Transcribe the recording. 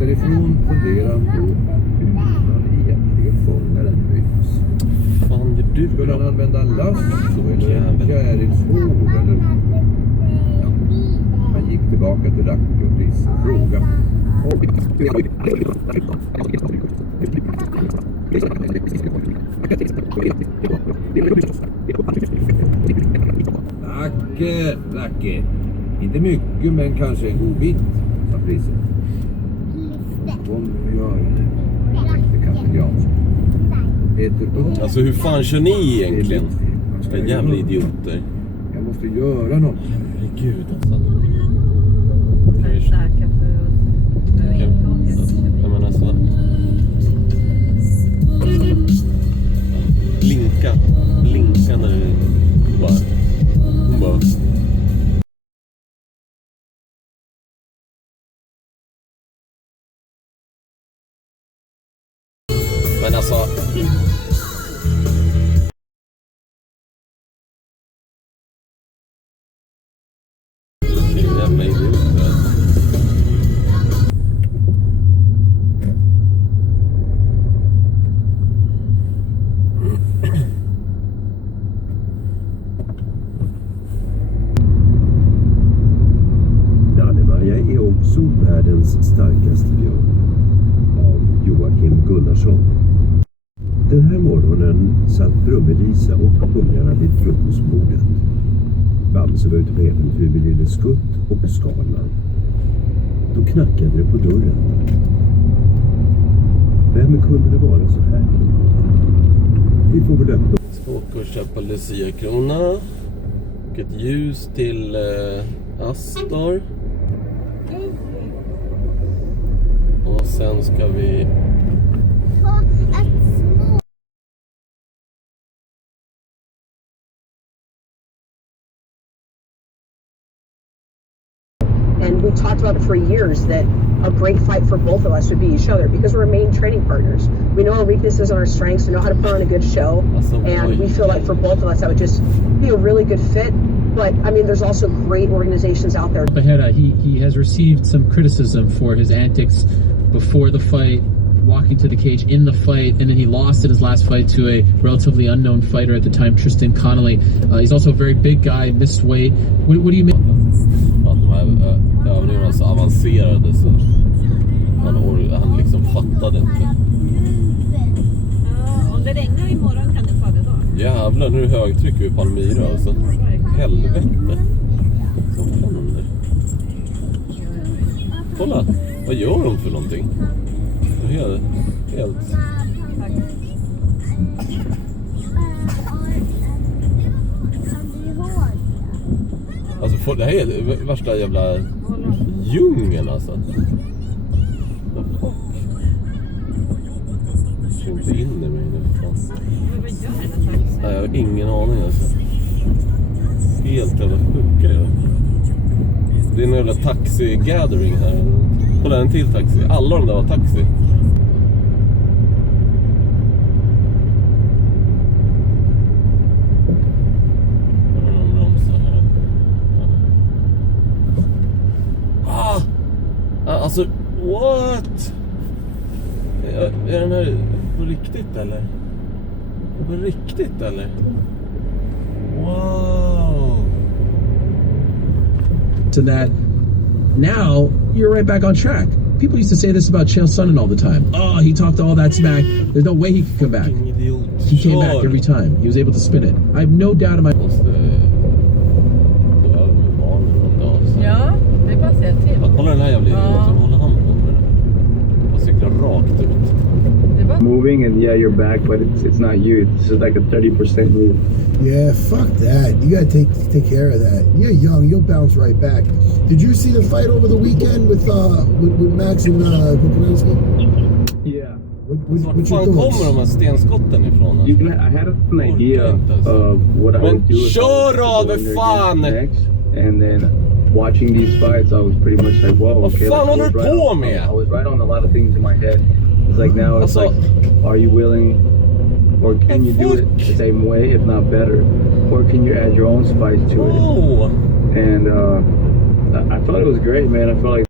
därifrån funderar han på hur man egentligen fångar en mus. Fan, gör du Skulle han använda en lasso eller en jävel. fjärilshål eller... Ja, han gick tillbaka till Racke och Chris och frågade. Racke. Inte mycket, men kanske en god bit, sa Chris. Kom och gör det. Det kan inte jag. Alltså hur fan kör ni egentligen? Det är jävla idioter. Jag måste göra något. Herregud alltså. Jag är säker för Jag menar så. Blinka när du bara. Hon bara. Men alltså. Jävla idioter. Dannemaja är också världens starkaste björn. Av Joakim Gunnarsson. Den här morgonen satt Brummelisa och ungarna vid frukostbordet. Bamse var ute på äventyr med lille Skutt och Skalman. Då knackade det på dörren. Vem kunde det vara så här tidigt? Vi får väl öppna. Ska åka och köpa Lucia-krona. Och ett ljus till Astor. Och sen ska vi... And we talked about it for years that a great fight for both of us would be each other because we're main training partners. We know our weaknesses and our strengths. We know how to put on a good show. And we feel like for both of us that would just be a really good fit. But, I mean, there's also great organizations out there. He has received some criticism for his antics before the fight, walking to the cage in the fight, and then he lost in his last fight to a relatively unknown fighter at the time, Tristan Connolly. He's also a very big guy, missed weight. What do you mean? Att de här övningarna var så avancerade så han liksom fattade inte. Om det regnar imorgon kan du ta det då? Jävlar, nu är det högtryck vid Palmyra alltså. Helvete. Som händer. Kolla, vad gör de för någonting? Det är helt... Alltså det här är värsta jävla djungeln alltså. What the fuck? Jag kör inte in i mig nu. Fan. Nej, jag har ingen aning alltså. Helt jävla sjuka jag. Det är en jävla taxi-gathering här. Kolla, en till taxi. Alla de där var taxi. Alltså, what? Är den här på riktigt eller? På riktigt eller? Wow. To that, now you're right back on track. People used to say this about Chael Sonnen all the time. Oh, he talked all that smack. There's no way he could come back. He came back every time. He was able to spin it. I have no doubt in my... Ja, det är bara att säga till. Kolla den här jävla idioten. Håller han på med den? Och cyklar rakt ut. Moving and yeah, you're back, but it's not you. It's just like a 30% move. Yeah, fuck that. You gotta take care of that. You're young. You'll bounce right back. Did you see the fight over the weekend with Max and Volkanovski? Yeah. What's Var your fan thoughts? kommer de här stenskotten ifrån? You know, I had an idea of what I would do. Kör då, för fan! Next, and then watching these fights, I was pretty much like, whoa, okay. Vad fan håller du på med? I was right on a lot of things in my head. It's like now it's like, are you willing, or can you do it the same way, if not better, or can you add your own spice to it? And I thought it was great, man. I felt like